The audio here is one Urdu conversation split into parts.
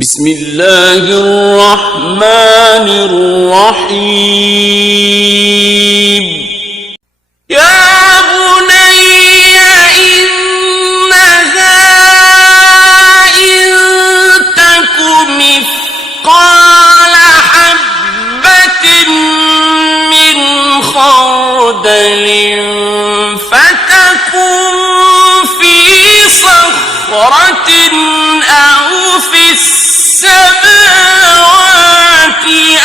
بسم اللہ الرحمن الرحیم یا بنی انہا ان تک مثقال حبۃ من خردل فتکن فی صخرۃ او فی السماوات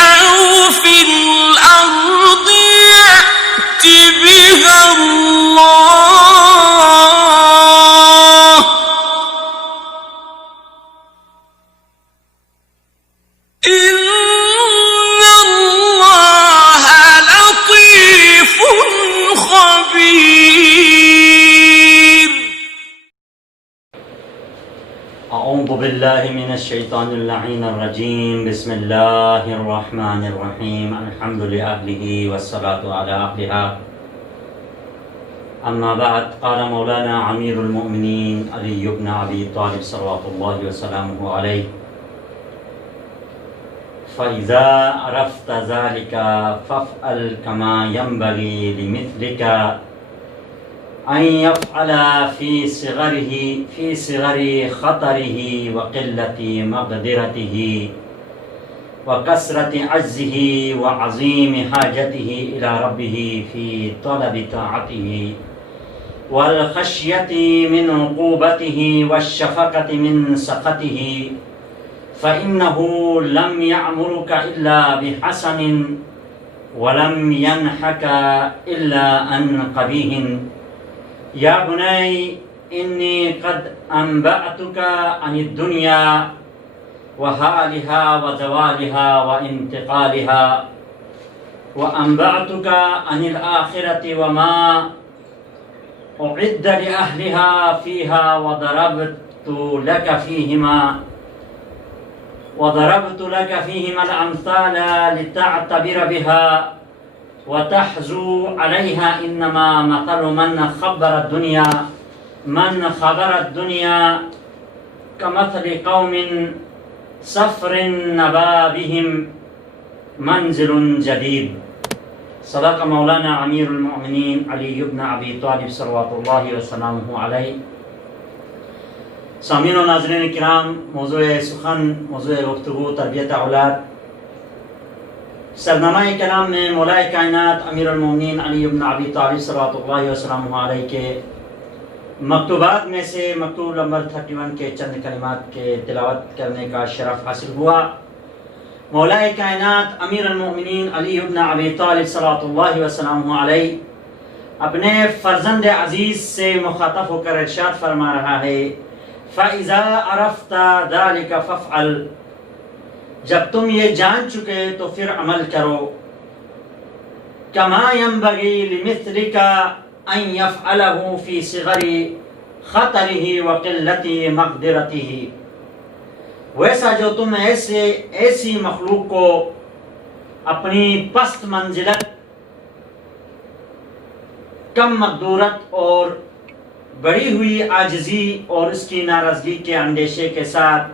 أو في الأرض يأت بها الله إن الله لطيف خبير. اعوذ باللہ من الشیطان اللعین الرجیم. بسم اللہ الرحمن الرحیم. الحمد لأہلہ والصلاة علی اہلہا. اما بعد، قال مولانا امیر المؤمنین علی بن ابی طالب صلوات اللہ وسلامہ علیہ: فإذا عرفت ذلك فافعل كما ينبغي لمثلك أن يفعل في صغر خطره وقلة مقدرته وكثرة عجزه وعظيم حاجته إلى ربه في طلب طاعته والخشية من عقوبته والشفقة من سخطه، فإنه لم يأمرك إلا بحسن ولم ينهك إلا عن قبيح. یا بنی انی قد انبأتک عن الدنیا وحالها وزوالها وانتقالها، وانبأتک عن الآخرة وما أعد لأهلها فيها، وضربت لك فيهما الأمثال لتعتبر بها وتحزو عليها. انما مثل من خبر الدنيا كمثل قوم سفر نبا بهم منزل جديد. صدق مولانا امیر المؤمنین علی بن ابی طالب صلوات اللہ وسلامہ علیہ. سامعین و ناظرین کرام، موضوع سخن، موضوع گفتگو تربیت اولاد. سرنامہ کلام میں مولا کائنات امیر المومنین علی بن ابی طالب صلوات اللہ وسلامہ علیہ کے مکتوبات میں سے مکتوب نمبر 31 کے چند کلمات کے تلاوت کرنے کا شرف حاصل ہوا. مولا کائنات امیر المومنین علی بن ابی طالب صلوات اللہ وسلامہ علیہ اپنے فرزند عزیز سے مخاطب ہو کر ارشاد فرما رہا ہے: فَإِذَا عَرَفْتَ ذَلِكَ فَافْعَلْ، جب تم یہ جان چکے تو پھر عمل کرو. كَمَا يَنبَغِي لِمِثْلِكَ أَن يَفْعَلَهُ فِي صِغَرِ خَطَرِهِ وَقِلَّةِ مَقْدِرَتِهِ، ویسا جو تم ایسی مخلوق کو اپنی پست منزلت، کم مقدورت اور بڑی ہوئی عاجزی اور اس کی ناراضگی کے اندیشے کے ساتھ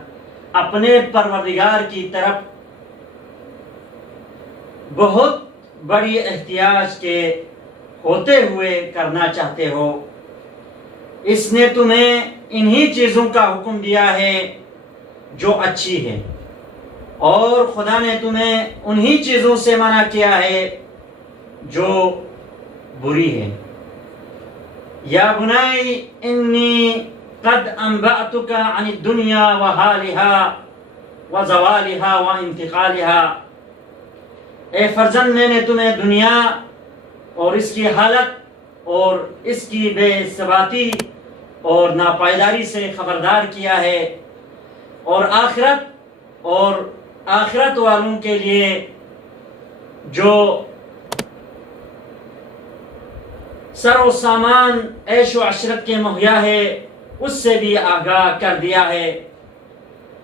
اپنے پروردگار کی طرف بہت بڑی احتیاج کے ہوتے ہوئے کرنا چاہتے ہو، اس نے تمہیں انہی چیزوں کا حکم دیا ہے جو اچھی ہے، اور خدا نے تمہیں انہی چیزوں سے منع کیا ہے جو بری ہے. یا بنی انی قد انبأتک عن الدنیا وحالها وزوالها وانتقالها، اے فرزند میں نے تمہیں دنیا اور اس کی حالت اور اس کی بے ثباتی اور ناپائیداری سے خبردار کیا ہے، اور آخرت والوں کے لیے جو سر و سامان عیش و عشرت کے مہیا ہے اس سے بھی آگاہ کر دیا ہے.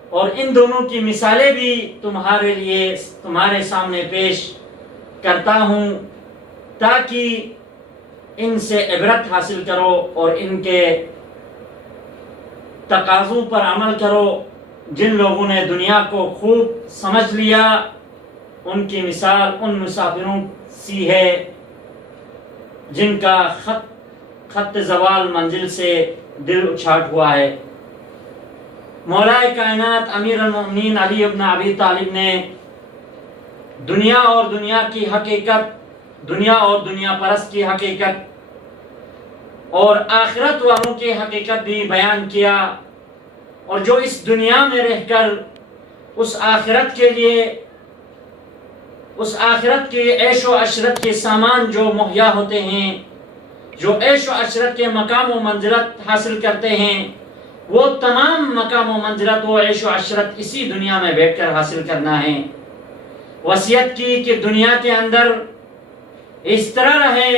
اور ان دونوں کی مثالیں بھی تمہارے سامنے پیش کرتا ہوں تاکہ ان سے عبرت حاصل کرو اور ان کے تقاضوں پر عمل کرو. جن لوگوں نے دنیا کو خوب سمجھ لیا ان کی مثال ان مسافروں سی ہے جن کا خط زوال منزل سے دل اچھاٹ ہوا ہے۔ مولا کائنات امیر المومنین علی ابن ابی طالب نے دنیا اور دنیا کی حقیقت، دنیا اور دنیا پرست کی حقیقت اور آخرت والوں کی حقیقت بھی بیان کیا، اور جو اس دنیا میں رہ کر اس آخرت کے لیے، اس آخرت کے عیش و عشرت کے سامان جو مہیا ہوتے ہیں، جو عیش و عشرت کے مقام و منزلت حاصل کرتے ہیں، وہ تمام مقام و منزلت و عیش و عشرت اسی دنیا میں بیٹھ کر حاصل کرنا ہے۔ وصیت کی کہ دنیا کے اندر اس طرح رہے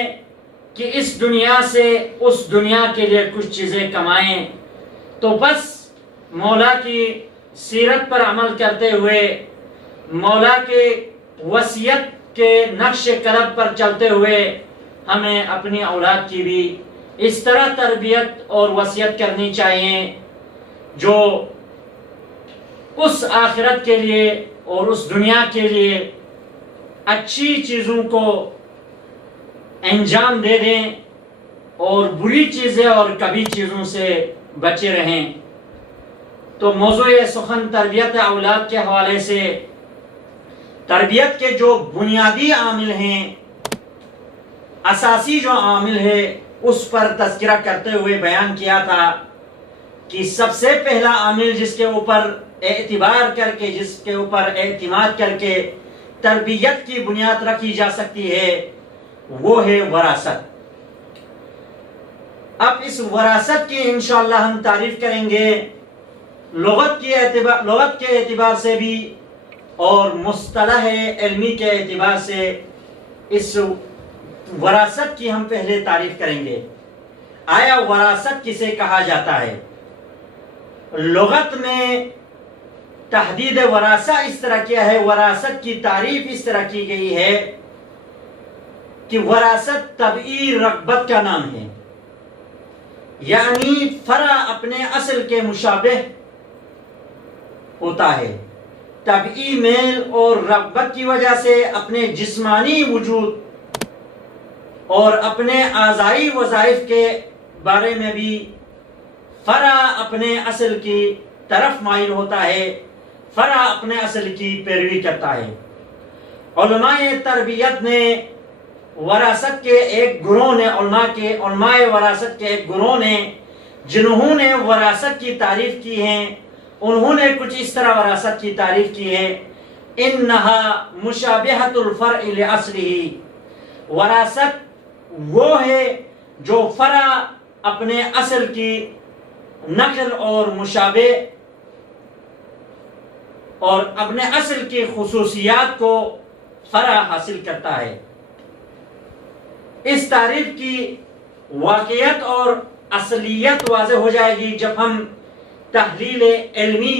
کہ اس دنیا سے اس دنیا کے لیے کچھ چیزیں کمائیں، تو بس مولا کی سیرت پر عمل کرتے ہوئے، مولا کے وصیت کے نقش قدم پر چلتے ہوئے ہمیں اپنی اولاد کی بھی اس طرح تربیت اور وصیت کرنی چاہیے جو اس آخرت کے لیے اور اس دنیا کے لیے اچھی چیزوں کو انجام دے دیں اور بری چیزیں اور کبھی چیزوں سے بچے رہیں۔ تو موضوع سخن تربیت اولاد کے حوالے سے تربیت کے جو بنیادی عامل ہیں، اساسی جو عامل ہے، اس پر تذکرہ کرتے ہوئے بیان کیا تھا کہ سب سے پہلا عامل جس کے اوپر اعتبار کر کے، جس کے اوپر اعتماد کر کے تربیت کی بنیاد رکھی جا سکتی ہے وہ ہے وراثت۔ اب اس وراثت کی انشاءاللہ ہم تعریف کریں گے لغت کے اعتبار سے بھی اور مصطلح علمی کے اعتبار سے۔ اس وراثت کی ہم پہلے تعریف کریں گے۔ آیا وراثت کسے کہا جاتا ہے؟ لغت میں تحدید وراثہ اس طرح کیا ہے، وراثت کی تعریف اس طرح کی گئی ہے کہ وراثت طبعی رغبت کا نام ہے، یعنی فرع اپنے اصل کے مشابہ ہوتا ہے۔ طبعی میل اور رغبت کی وجہ سے اپنے جسمانی وجود اور اپنے اعضائی وظائف کے بارے میں بھی فرع اپنے اصل کی طرف مائل ہوتا ہے، فرع اپنے اصل کی پیروی کرتا ہے۔ علماء تربیت نے وراثت کے ایک گروہ نے، علماء وراثت کے ایک گروہ نے جنہوں نے وراثت کی تعریف کی ہے، انہوں نے کچھ اس طرح وراثت کی تعریف کی ہے: انہا مشابہۃ الفرع لاصلہ، وراثت وہ ہے جو فرع اپنے اصل کی نقل اور مشابہ اور اپنے اصل کی خصوصیات کو فرع حاصل کرتا ہے۔ اس تعریف کی واقعیت اور اصلیت واضح ہو جائے گی جب ہم تحلیل علمی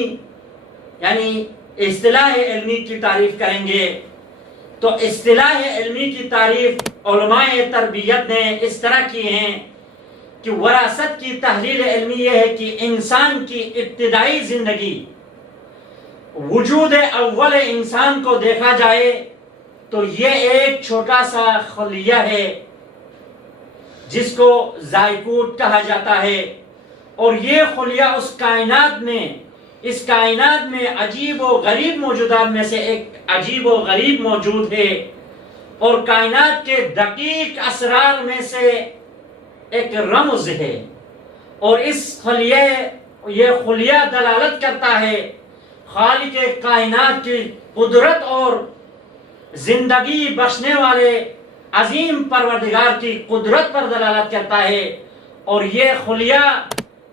یعنی اصطلاح علمی کی تعریف کریں گے۔ تو اصطلاح علمی کی تعریف علماء تربیت نے اس طرح کی ہیں کہ وراثت کی تحلیل علمی یہ ہے کہ انسان کی ابتدائی زندگی، وجود اول انسان کو دیکھا جائے تو یہ ایک چھوٹا سا خلیہ ہے جس کو زائکوٹ کہا جاتا ہے، اور یہ خلیہ اس کائنات میں عجیب و غریب موجودات میں سے ایک عجیب و غریب موجود ہے، اور کائنات کے دقیق اسرار میں سے ایک رمز ہے، اور یہ خلیہ دلالت کرتا ہے خالق کائنات کی قدرت اور زندگی بخشنے والے عظیم پروردگار کی قدرت پر دلالت کرتا ہے، اور یہ خلیہ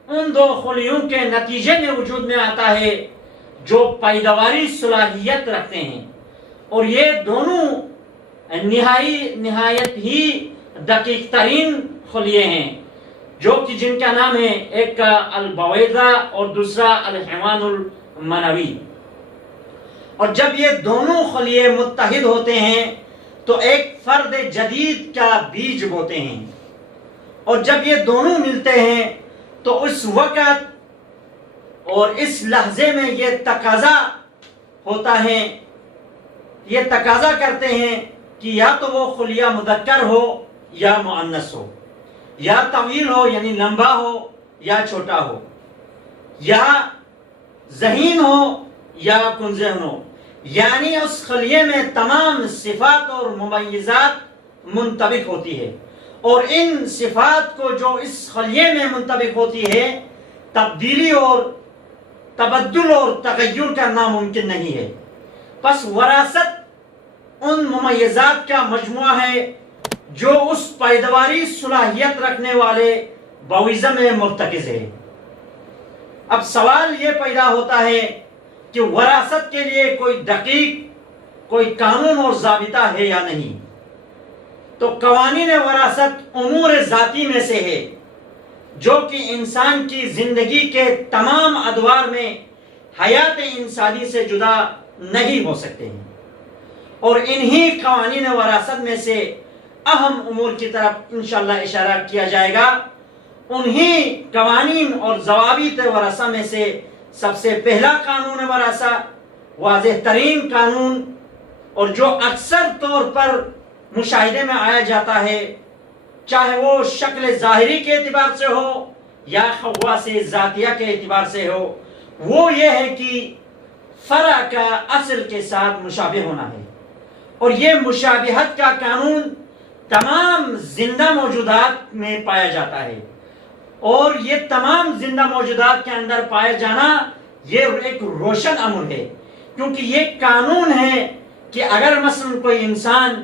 ان دو خلیوں کے نتیجے میں وجود میں آتا ہے جو پیداواری صلاحیت رکھتے ہیں، اور یہ دونوں نہایت ہی دقیق ترین خلیے ہیں جو کہ جن کا نام ہے ایک کا البویضہ اور دوسرا الحیوان المنوی۔ اور جب یہ دونوں خلیے متحد ہوتے ہیں تو ایک فرد جدید کا بیج بوتے ہیں، اور جب یہ دونوں ملتے ہیں تو اس وقت اور اس لحظے میں یہ تقاضا ہوتا ہے، یہ تقاضا کرتے ہیں کہ یا تو وہ خلیہ مذکر ہو یا مؤنث ہو، یا طویل ہو یعنی لمبا ہو یا چھوٹا ہو، یا ذہین ہو یا کنذہن ہو، یعنی اس خلیے میں تمام صفات اور ممیزات منطبق ہوتی ہے، اور ان صفات کو جو اس خلیے میں منطبق ہوتی ہے تبدیلی اور تبدل اور تغیر کرنا ممکن نہیں ہے۔ پس وراثت ان ممیزات کا مجموعہ ہے جو اس پیداواری صلاحیت رکھنے والے بویزم میں مرتکز ہے۔ اب سوال یہ پیدا ہوتا ہے کہ وراثت کے لیے کوئی دقیق کوئی قانون اور ضابطہ ہے یا نہیں؟ تو قوانین وراثت امور ذاتی میں سے ہے جو کہ انسان کی زندگی کے تمام ادوار میں حیات انسانی سے جدا نہیں ہو سکتے ہیں، اور انہی قوانین وراثت میں سے اہم امور کی طرف انشاءاللہ اشارہ کیا جائے گا۔ انہی قوانین اور ضوابط وراثہ میں سے سب سے پہلا قانون وراثہ، واضح ترین قانون اور جو اکثر طور پر مشاہدے میں آیا جاتا ہے، چاہے وہ شکل ظاہری کے اعتبار سے ہو یا خواص ذاتیہ کے اعتبار سے ہو، وہ یہ ہے کہ فرع کا اصل کے ساتھ مشابہ ہونا ہے، اور یہ مشابہت کا قانون تمام زندہ موجودات میں پایا جاتا ہے، اور یہ تمام زندہ موجودات کے اندر پایا جانا یہ ایک روشن امر ہے، کیونکہ یہ قانون ہے کہ اگر مثلا کوئی انسان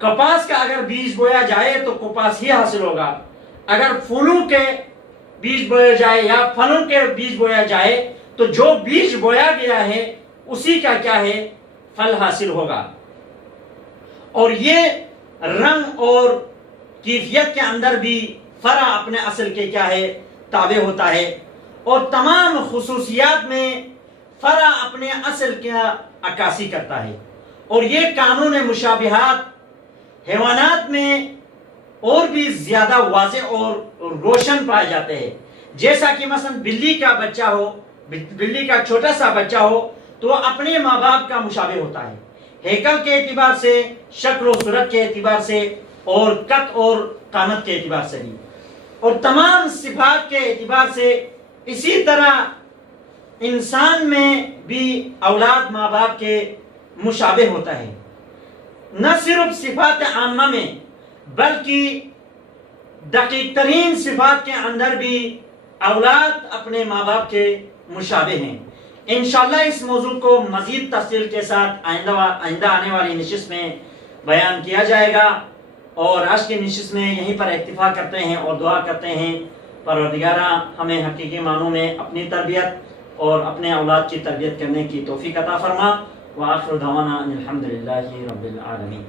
کپاس کا اگر بیج بویا جائے تو کپاس ہی حاصل ہوگا، اگر پھولوں کے بیج بویا جائے یا پھلوں کے بیج بویا جائے تو جو بیج بویا گیا ہے اسی کا کیا ہے، پھل حاصل ہوگا۔ اور یہ رنگ اور کیفیت کے اندر بھی فرع اپنے اصل کے کیا ہے، تابع ہوتا ہے، اور تمام خصوصیات میں فرع اپنے اصل کا عکاسی کرتا ہے، اور یہ قانون مشابہات حیوانات میں اور بھی زیادہ واضح اور روشن پائے جاتے ہیں، جیسا کہ مثلا بلی کا بچہ ہو، بلی کا چھوٹا سا بچہ ہو تو وہ اپنے ماں باپ کا مشابہ ہوتا ہے، ہیکل کے اعتبار سے، شکل و صورت کے اعتبار سے، اور قد اور قامت کے اعتبار سے بھی، اور تمام صفات کے اعتبار سے۔ اسی طرح انسان میں بھی اولاد ماں باپ کے مشابہ ہوتا ہے، نہ صرف صفات عامہ میں بلکہ دقیق ترین صفات کے اندر بھی اولاد اپنے ماں باپ کے مشابہ ہیں۔ انشاءاللہ اس موضوع کو مزید تفصیل کے ساتھ آئندہ آنے والی نشست میں بیان کیا جائے گا، اور آج کی نشست میں یہیں پر اکتفا کرتے ہیں اور دعا کرتے ہیں پروردگارہ ہمیں حقیقی معنوں میں اپنی تربیت اور اپنے اولاد کی تربیت کرنے کی توفیق عطا فرما۔ وآخر دعوانا ان الحمد للہ رب العالمین۔